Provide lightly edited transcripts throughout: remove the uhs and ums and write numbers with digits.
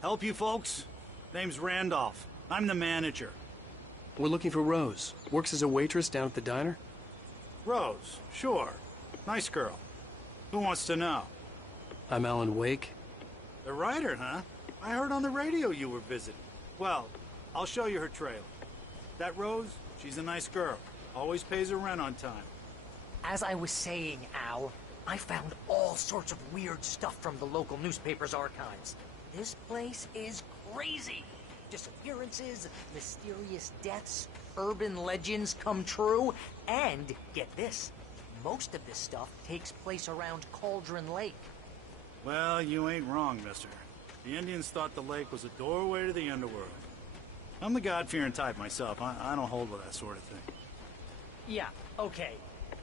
Help you folks? Name's Randolph. I'm the manager. We're looking for Rose. Works as a waitress down at the diner. Rose, sure. Nice girl. Who wants to know? I'm Alan Wake. The writer, huh? I heard on the radio you were visiting. Well, I'll show you her trailer. That Rose, she's a nice girl. Always pays her rent on time. As I was saying, Al, I found all sorts of weird stuff from the local newspaper's archives. This place is crazy. Disappearances, mysterious deaths, urban legends come true, and get this, most of this stuff takes place around Cauldron Lake. Well, you ain't wrong, mister. The Indians thought the lake was a doorway to the underworld. I'm the God-fearing type myself. I don't hold with that sort of thing. Yeah, okay.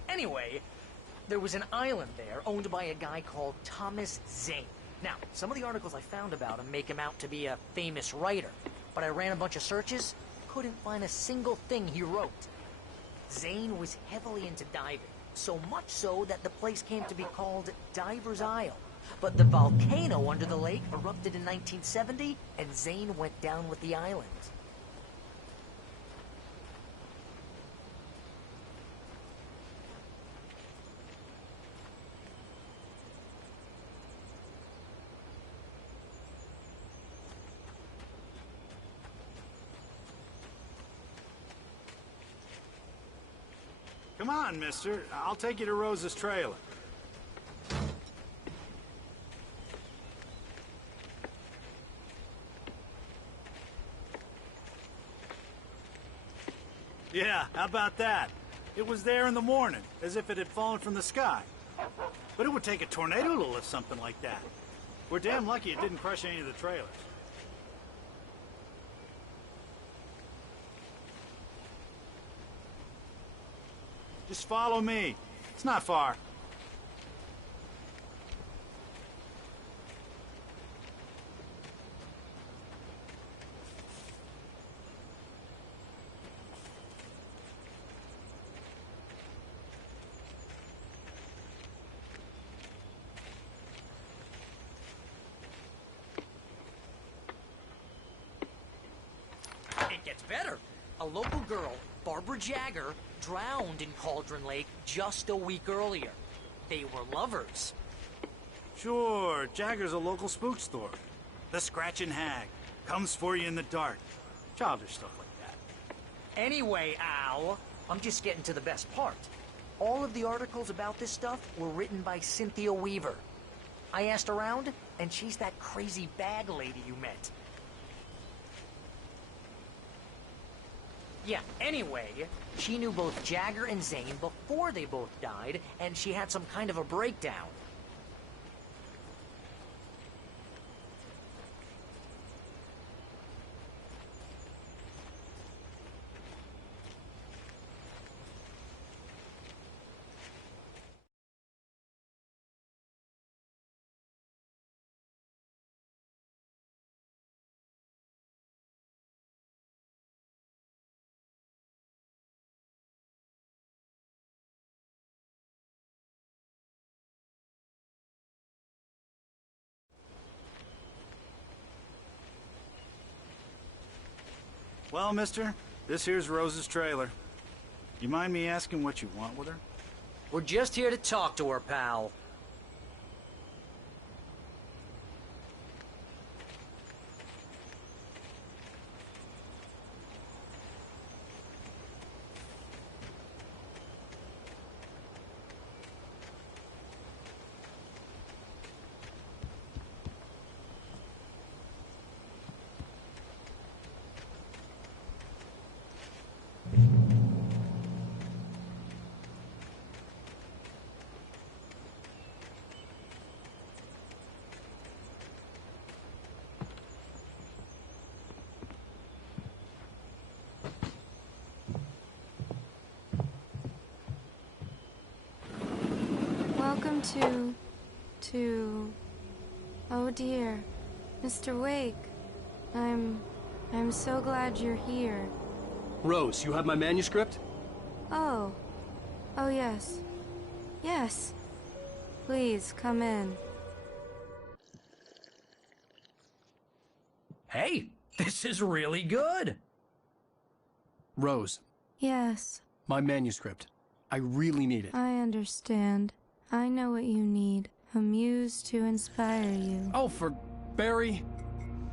Anyway, there was an island there owned by a guy called Thomas Zane. Now, some of the articles I found about him make him out to be a famous writer, but I ran a bunch of searches, couldn't find a single thing he wrote. Zane was heavily into diving, so much so that the place came to be called Diver's Isle. But the volcano under the lake erupted in 1970, and Zane went down with the island. Come on, mister. I'll take you to Rose's trailer. Yeah, how about that? It was there in the morning, as if it had fallen from the sky. But it would take a tornado to lift something like that. We're damn lucky it didn't crush any of the trailers. Just follow me. It's not far. It gets better. A local girl, Barbara Jagger, drowned in Cauldron Lake just a week earlier. They were lovers. Sure, Jagger's a local spook store. The Scratching Hag. Comes for you in the dark. Childish stuff like that. Anyway, Al, I'm just getting to the best part. All of the articles about this stuff were written by Cynthia Weaver. I asked around, and she's that crazy bag lady you met. Yeah, anyway, she knew both Jagger and Zane before they both died, and she had some kind of a breakdown. Well, mister, this here's Rose's trailer. You mind me asking what you want with her? We're just here to talk to her, pal. Welcome oh dear, Mr. Wake. I'm so glad you're here. Rose, you have my manuscript? Oh yes. Yes. Please, come in. Hey, this is really good. Rose, Yes, my manuscript. I really need it. I understand. I know what you need. A muse to inspire you. Oh, for Barry.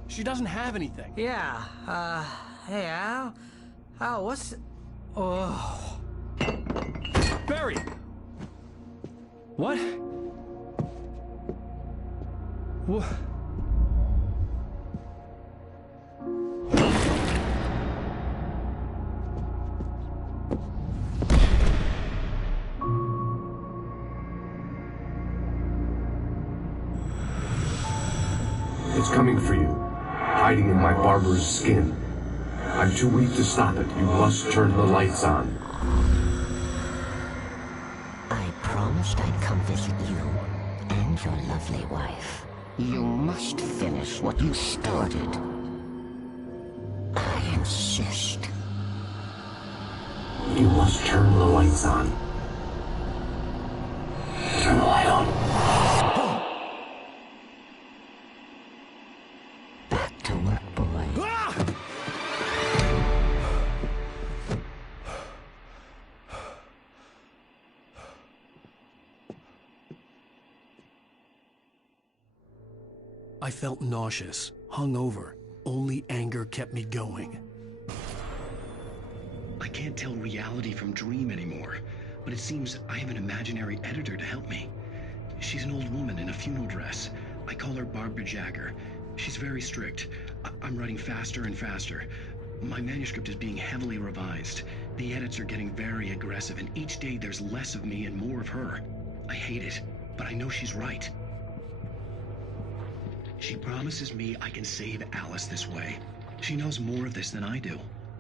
She doesn't have anything. Yeah, hey, Al? Al, what's... Oh... Barry! What? What? It's coming for you, hiding in my barber's skin. I'm too weak to stop it. You must turn the lights on. I promised I'd come visit you and your lovely wife. You must finish what you started. I insist. You must turn the lights on. Turn the light on. Back to work, boy. I felt nauseous, hungover. Only anger kept me going. I can't tell reality from dream anymore, but it seems I have an imaginary editor to help me. She's an old woman in a funeral dress. I call her Barbara Jagger. She's very strict. I'm writing faster and faster. My manuscript is being heavily revised. The edits are getting very aggressive, and each day there's less of me and more of her. I hate it, but I know she's right. She promises me I can save Alice this way. She knows more of this than I do.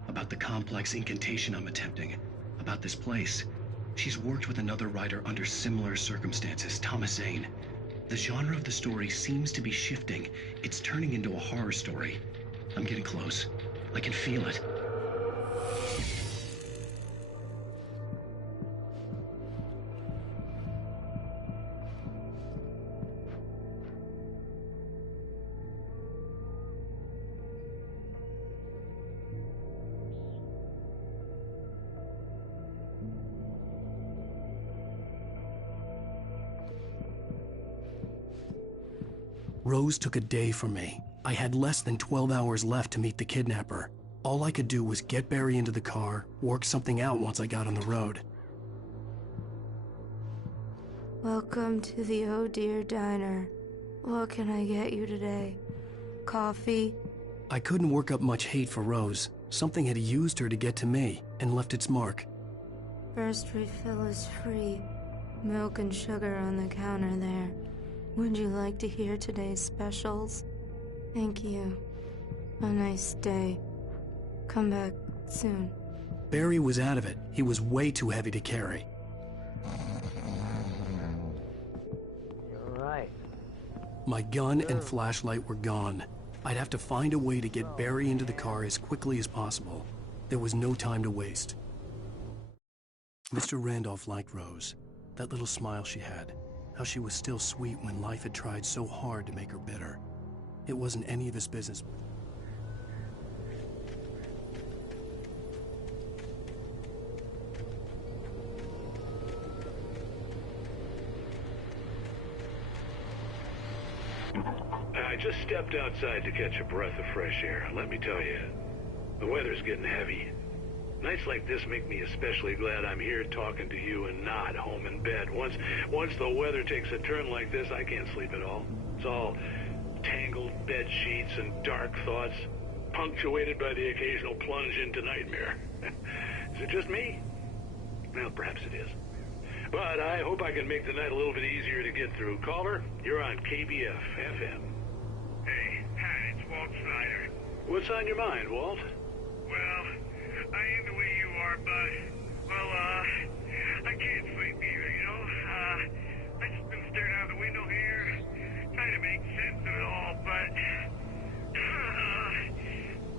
About the complex incantation I'm attempting. About this place. She's worked with another writer under similar circumstances, Thomas Zane. The genre of the story seems to be shifting. It's turning into a horror story. I'm getting close. I can feel it. Rose took a day from me. I had less than 12 hours left to meet the kidnapper. All I could do was get Barry into the car, work something out once I got on the road. Welcome to the Oh Dear Diner. What can I get you today? Coffee? I couldn't work up much hate for Rose. Something had used her to get to me and left its mark. First refill is free. Milk and sugar on the counter there. Would you like to hear today's specials? Thank you. A nice day. Come back soon. Barry was out of it. He was way too heavy to carry. You're right. My gun and flashlight were gone. I'd have to find a way to get Barry into the car as quickly as possible. There was no time to waste. Mr. Randolph liked Rose. That little smile she had. How she was still sweet when life had tried so hard to make her bitter. It wasn't any of his business. I just stepped outside to catch a breath of fresh air. Let me tell you, the weather's getting heavy. Nights like this make me especially glad I'm here talking to you and not home in bed. Once the weather takes a turn like this, I can't sleep at all. It's all tangled bed sheets and dark thoughts, punctuated by the occasional plunge into nightmare. Is it just me? Well, perhaps it is. But I hope I can make the night a little bit easier to get through. Caller, you're on KBF FM. Hey, hi, it's Walt Snyder. What's on your mind, Walt? Well, I ain't the way you are, bud. Well, I can't sleep either, you know? I just been staring out the window here, trying to make sense of it all, but...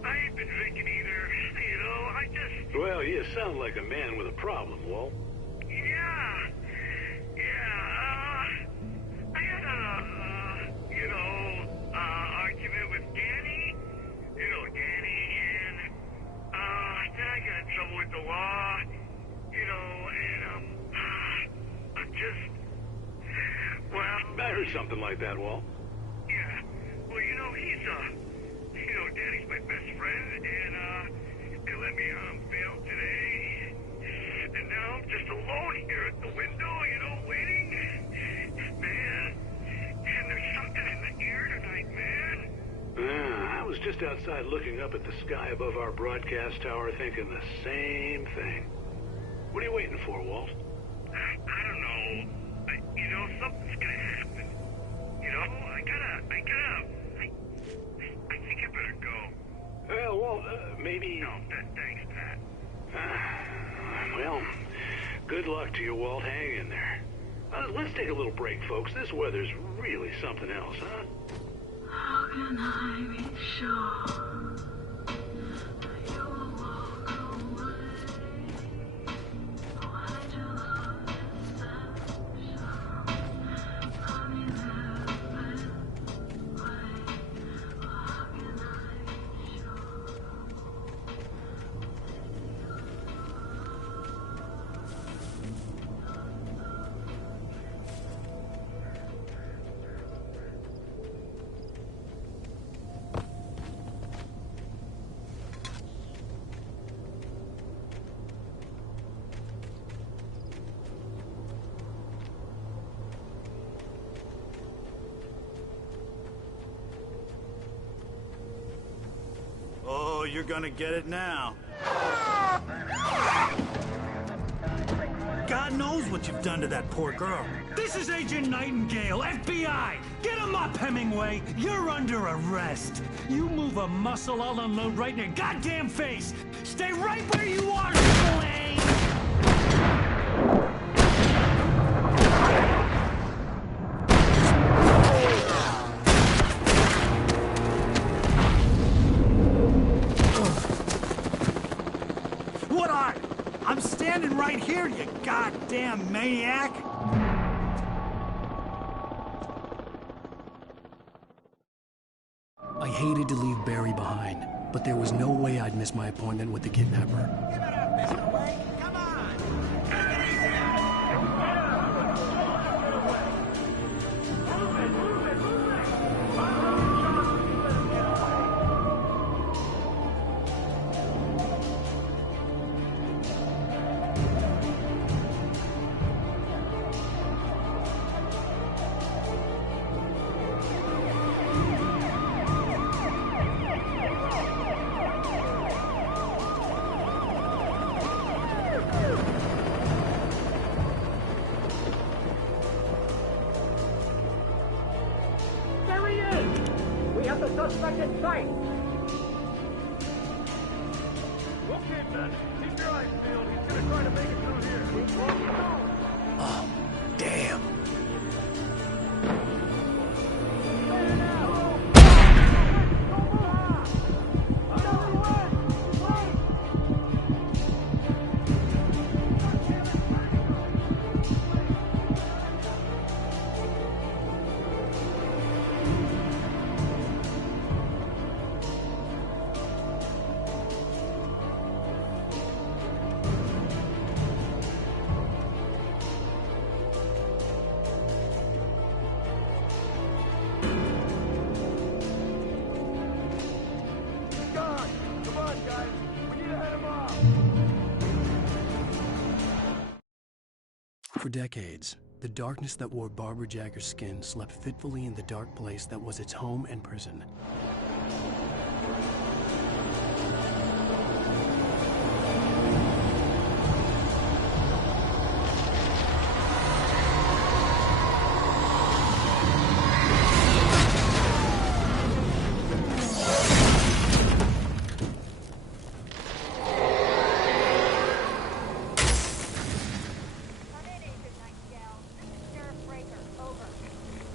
I ain't been thinking either, you know? I just... Well, you sound like a man with a problem, Walt. I had a, argument with Danny, something like that, Walt. Yeah. Well, you know, Daddy's my best friend, and, they let me bail today. And now I'm just alone here at the window, waiting. Man, and there's something in the air tonight, man. I was just outside looking up at the sky above our broadcast tower thinking the same thing. What are you waiting for, Walt? I don't know. Something's gonna happen. I think I better go. Well, Walt, maybe... No, thanks, Pat. Well, good luck to you, Walt. Hang in there. Let's take a little break, folks. This weather's really something else, huh? How can I be sure you will walk away? Why do love deception? Love me that way. How can I be sure? Oh, you're gonna get it now. God knows what you've done to that poor girl. This is Agent Nightingale, FBI! Get him up, Hemingway! You're under arrest! You move a muscle, I'll unload right in your goddamn face! Stay right where you are, Lane! What are you? I'm standing right here, you goddamn maniac! I hated to leave Barry behind, but there was no way I'd miss my appointment with the kidnapper. Give it up, Mr. Wayne. Come on. There he is! We have the suspect in sight! Okay, man. Keep your eyes peeled. He's gonna try to make it through here. Oh, damn. Come on, guys. We need to head him off. For decades, the darkness that wore Barbara Jagger's skin slept fitfully in the dark place that was its home and prison.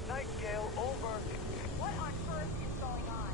Nightingale, over. What on earth is going on?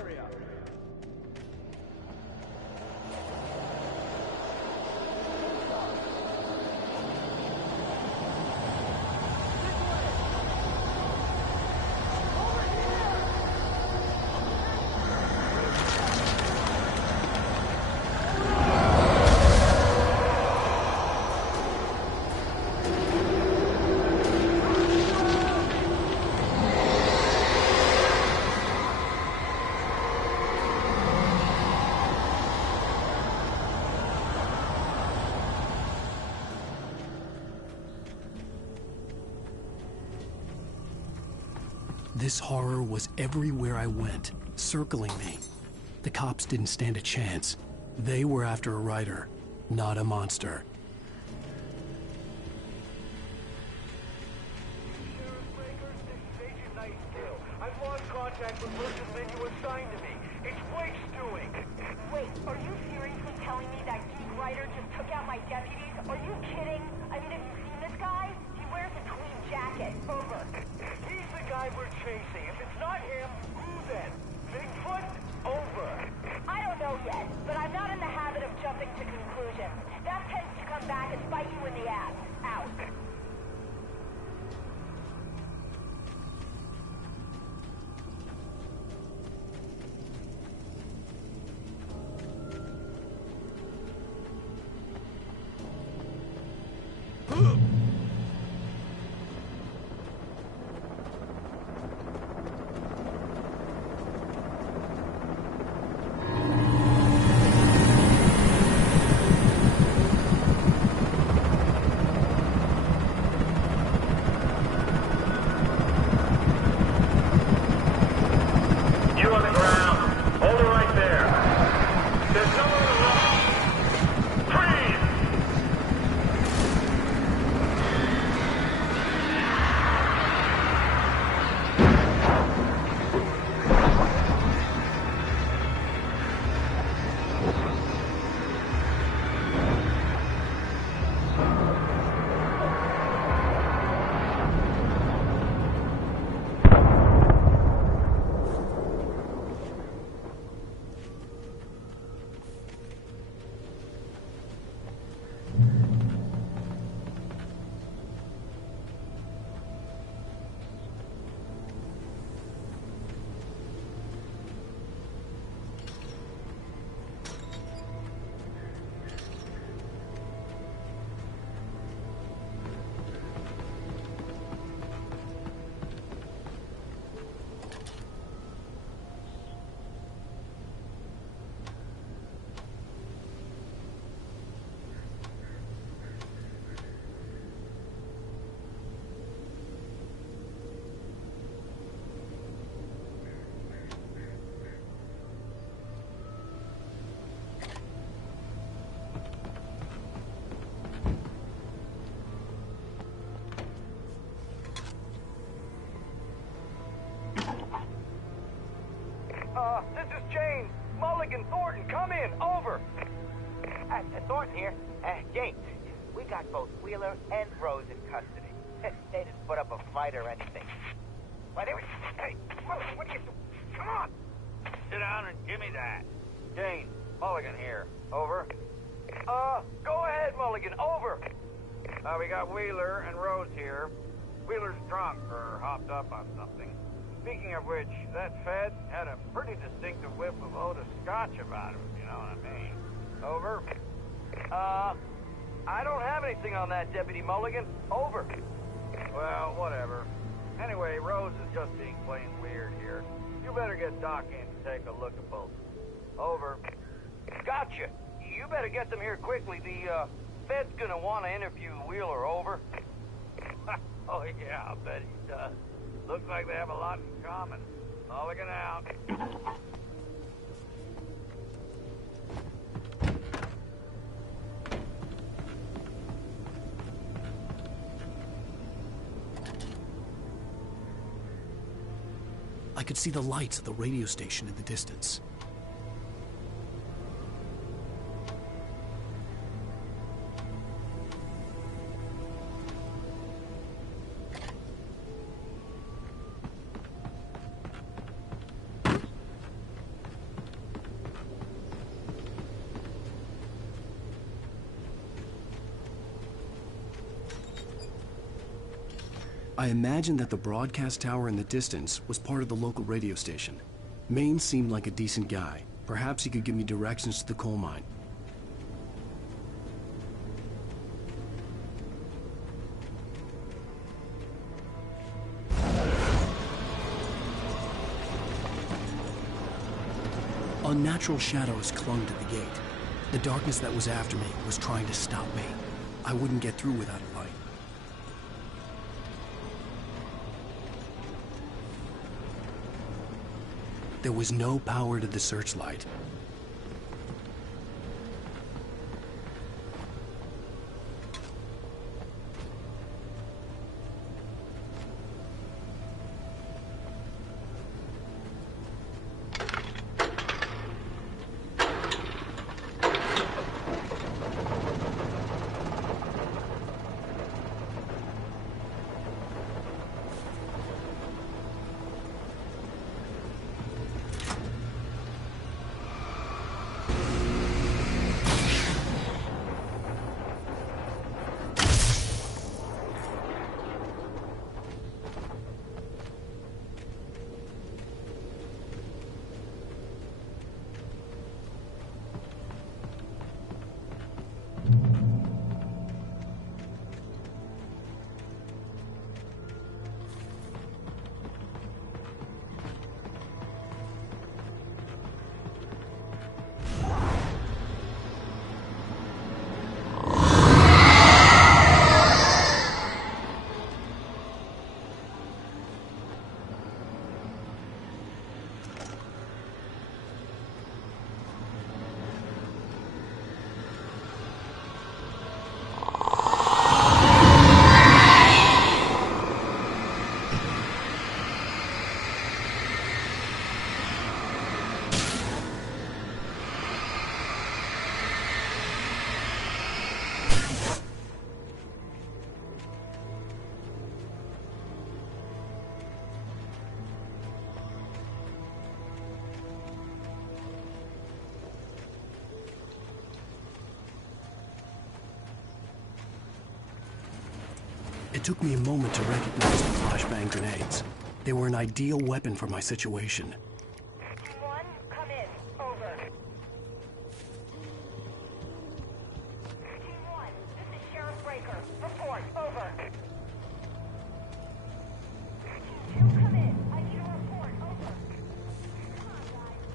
area. This horror was everywhere I went, circling me. The cops didn't stand a chance. They were after a writer, not a monster. I've lost contact with Lucius men you assigned to me. It's Blake's doing. Wait, are you seriously telling me that geek writer just took out my deputies? Are you kidding? I mean, have you seen this guy? He wears a tweed jacket. Over. He's the guy we're chasing. If it's not him, who then? Bigfoot? Over. I don't know yet, but I'm not in the habit of jumping to conclusions. That tends to come back and bite you in the ass. Out. This is Jane. Mulligan, Thornton, come in. Over. Thornton here. James, we got both Wheeler and Rose in custody. They didn't put up a fight or anything. Why, they were... Hey, what are you doing? Come on! Sit down and give me that. Jane, Mulligan here. Over. Go ahead, Mulligan. Over. We got Wheeler and Rose here. Wheeler's drunk or hopped up on something. Speaking of which, that Fed had a pretty distinctive whiff of Otis Scotch about him, if you know what I mean. Over. I don't have anything on that, Deputy Mulligan. Over. Well, whatever. Anyway, Rose is just being plain weird here. You better get Doc in to take a look at both. Over. Gotcha. You better get them here quickly. The, Fed's gonna want to interview Wheeler. Over. Oh, yeah, I'll bet he does. Looks like they have a lot in common. Mulligan out. I could see the lights of the radio station in the distance. I imagined that the broadcast tower in the distance was part of the local radio station. Maine seemed like a decent guy. Perhaps he could give me directions to the coal mine. Unnatural shadows clung to the gate. The darkness that was after me was trying to stop me. I wouldn't get through without a light. There was no power to the searchlight. It took me a moment to recognize the flashbang grenades. They were an ideal weapon for my situation. One, come in. Over. Team 1, this is Sheriff Breaker. Report. Over. Team 2, come in. I need a report. Over. Come on, guys.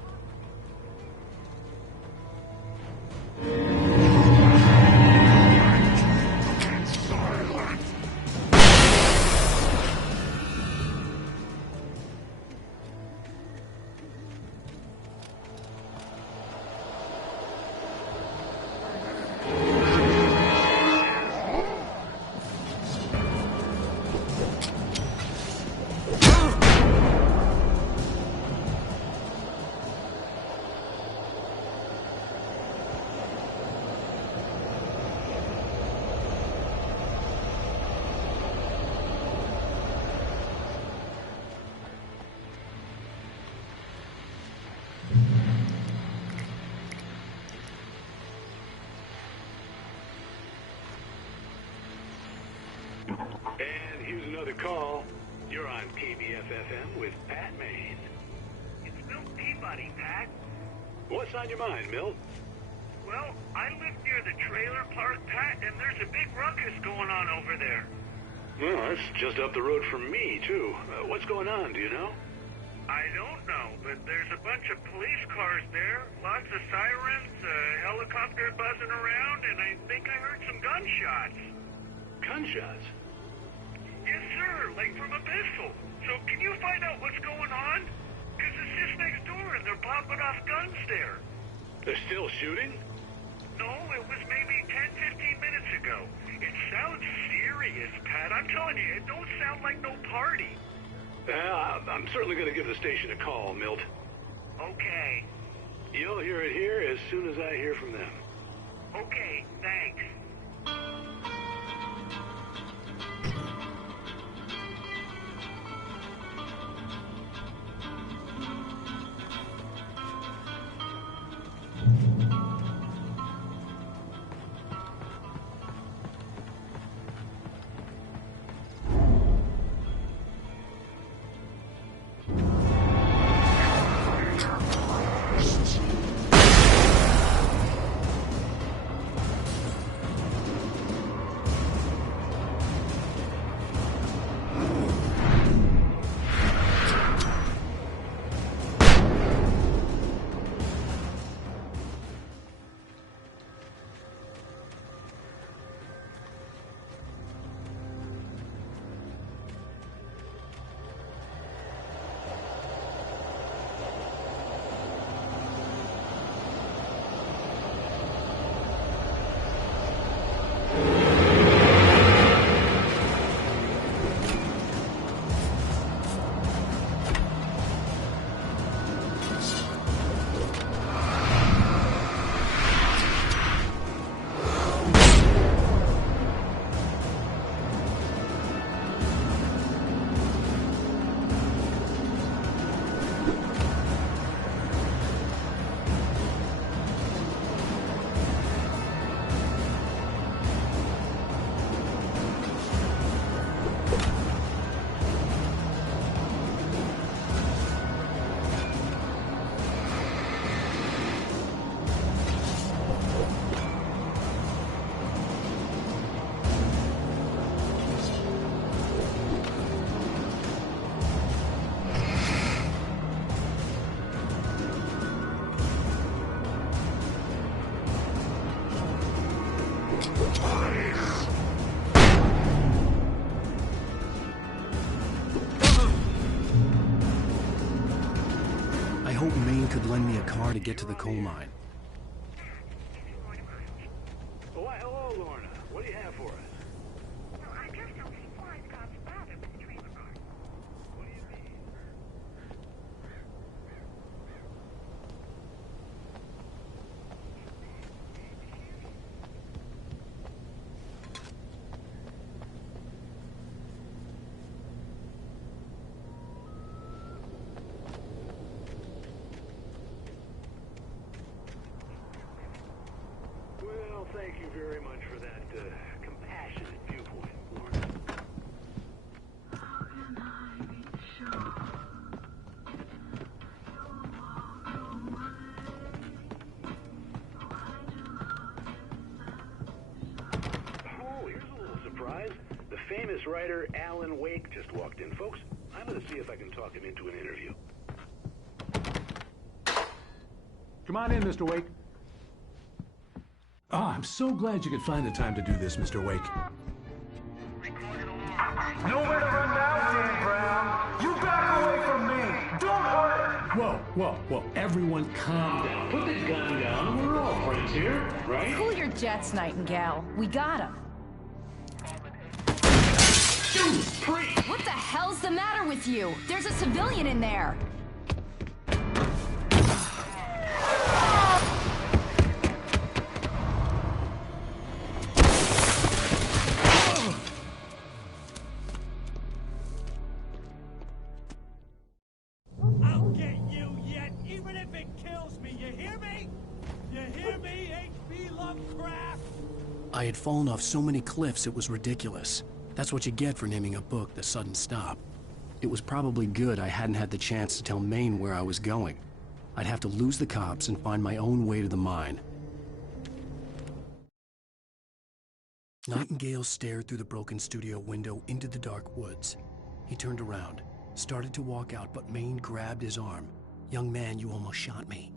And here's another call. You're on KBF-FM with Pat Maine. It's Milt Peabody, Pat. What's on your mind, Milt? Well, I live near the trailer park, Pat, and there's a big ruckus going on over there. Well, that's just up the road from me, too. What's going on, do you know? I don't know, but there's a bunch of police cars there, lots of sirens, a helicopter buzzing around, and I think I heard some gunshots. Gunshots? Yes, sir, like from a pistol. So can you find out what's going on? Because it's just next door and they're popping off guns there. They're still shooting? No, it was maybe 10, 15 minutes ago. It sounds serious, Pat. I'm telling you, it don't sound like no party. I'm certainly going to give the station a call, Milt. Okay. You'll hear it here as soon as I hear from them. Okay, thanks. could lend me a car to get to the coal mine. Oh, why, hello, Lorna. What do you have for us? Well, I just don't see why Scott's bothered with the trailer park. What do you mean? Well, thank you very much for that compassionate viewpoint, Lorna. How can I be sure you'll walk away? Why do Oh, here's a little surprise. The famous writer Alan Wake just walked in. Folks, I'm going to see if I can talk him into an interview. Come on in, Mr. Wake. Oh, I'm so glad you could find the time to do this, Mr. Wake. Nowhere to run now, Dan Brown. You back away from me. Don't hurt. Whoa. Everyone calm down. Put the gun down. We're all friends here, right? Cool your jets, Nightingale. We got him. What the hell's the matter with you? There's a civilian in there. I'll get you yet, even if it kills me. You hear me? You hear me, H.P. Lovecraft? I had fallen off so many cliffs it was ridiculous. That's what you get for naming a book The Sudden Stop. It was probably good I hadn't had the chance to tell Maine where I was going. I'd have to lose the cops and find my own way to the mine. Nightingale stared through the broken studio window into the dark woods. He turned around, started to walk out, but Maine grabbed his arm. "Young man, you almost shot me."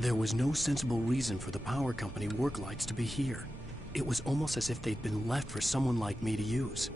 There was no sensible reason for the power company work lights to be here. It was almost as if they'd been left for someone like me to use.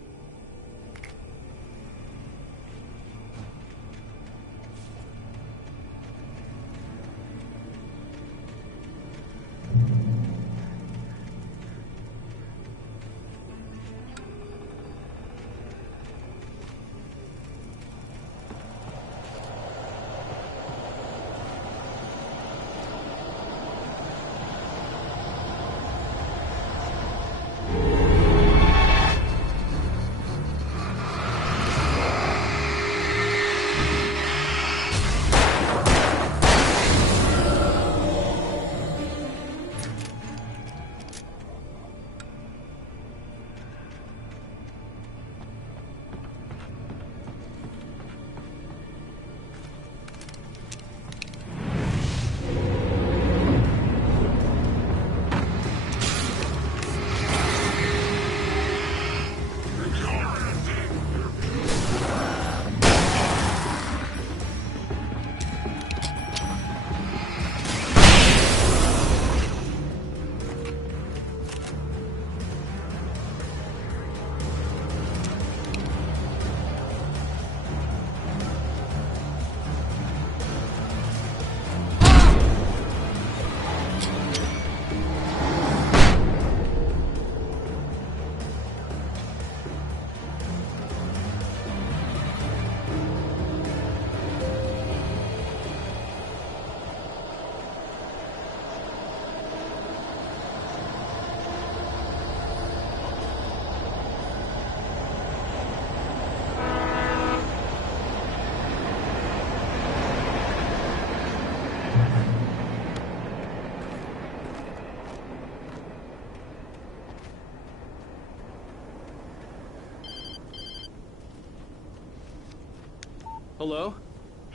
Hello?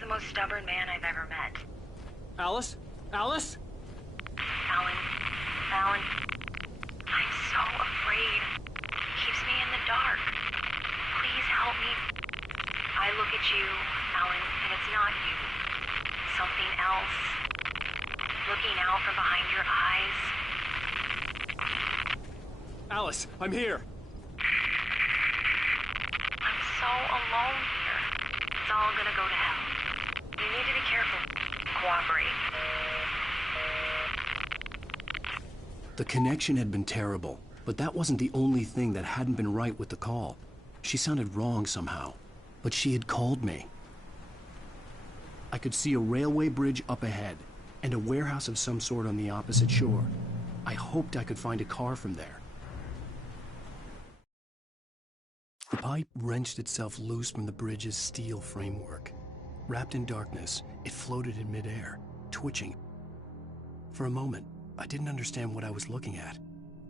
The most stubborn man I've ever met. Alice? Alice? Alan. Alan. I'm so afraid. Keeps me in the dark. Please help me. I look at you, Alan, and it's not you. Something else. Looking out from behind your eyes. Alice, I'm here. I'm so alone here. It's all gonna go to hell. You need to be careful. Cooperate. The connection had been terrible, but that wasn't the only thing that hadn't been right with the call. She sounded wrong somehow, but she had called me. I could see a railway bridge up ahead, and a warehouse of some sort on the opposite shore. I hoped I could find a car from there. The pipe wrenched itself loose from the bridge's steel framework. Wrapped in darkness, it floated in midair, twitching. For a moment, I didn't understand what I was looking at.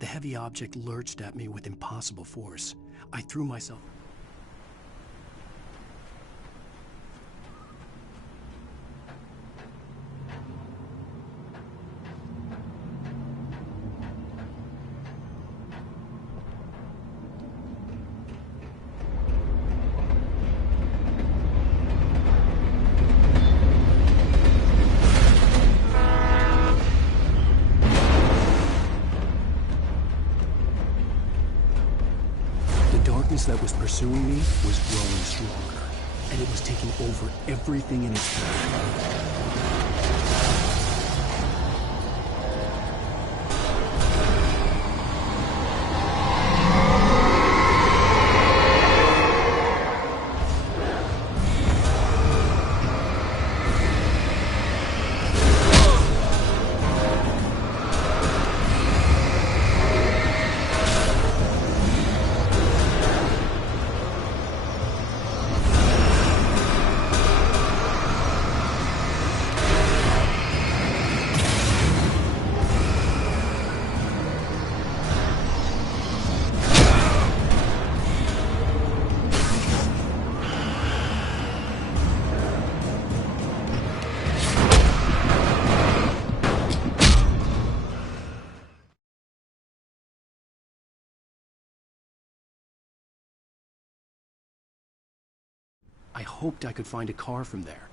The heavy object lurched at me with impossible force. I threw myself... that was pursuing me was growing stronger, and it was taking over everything in its path. I hoped I could find a car from there.